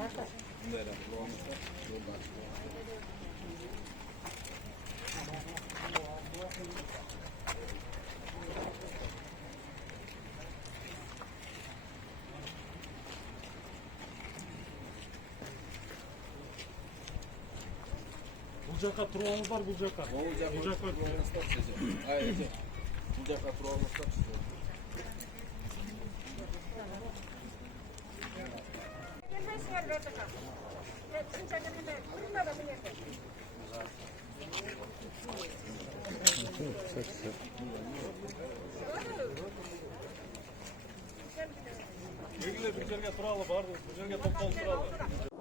Bu жаққа тұрғаныңыздар, бұл жаққа. Бұл жаққа тұрғаныңыздар сізде. Айеже. Бұл жаққа тұрғаныңыздар сізде. Белгілі бір жерге тұралы барды, бір жерге тоқталып тұралы.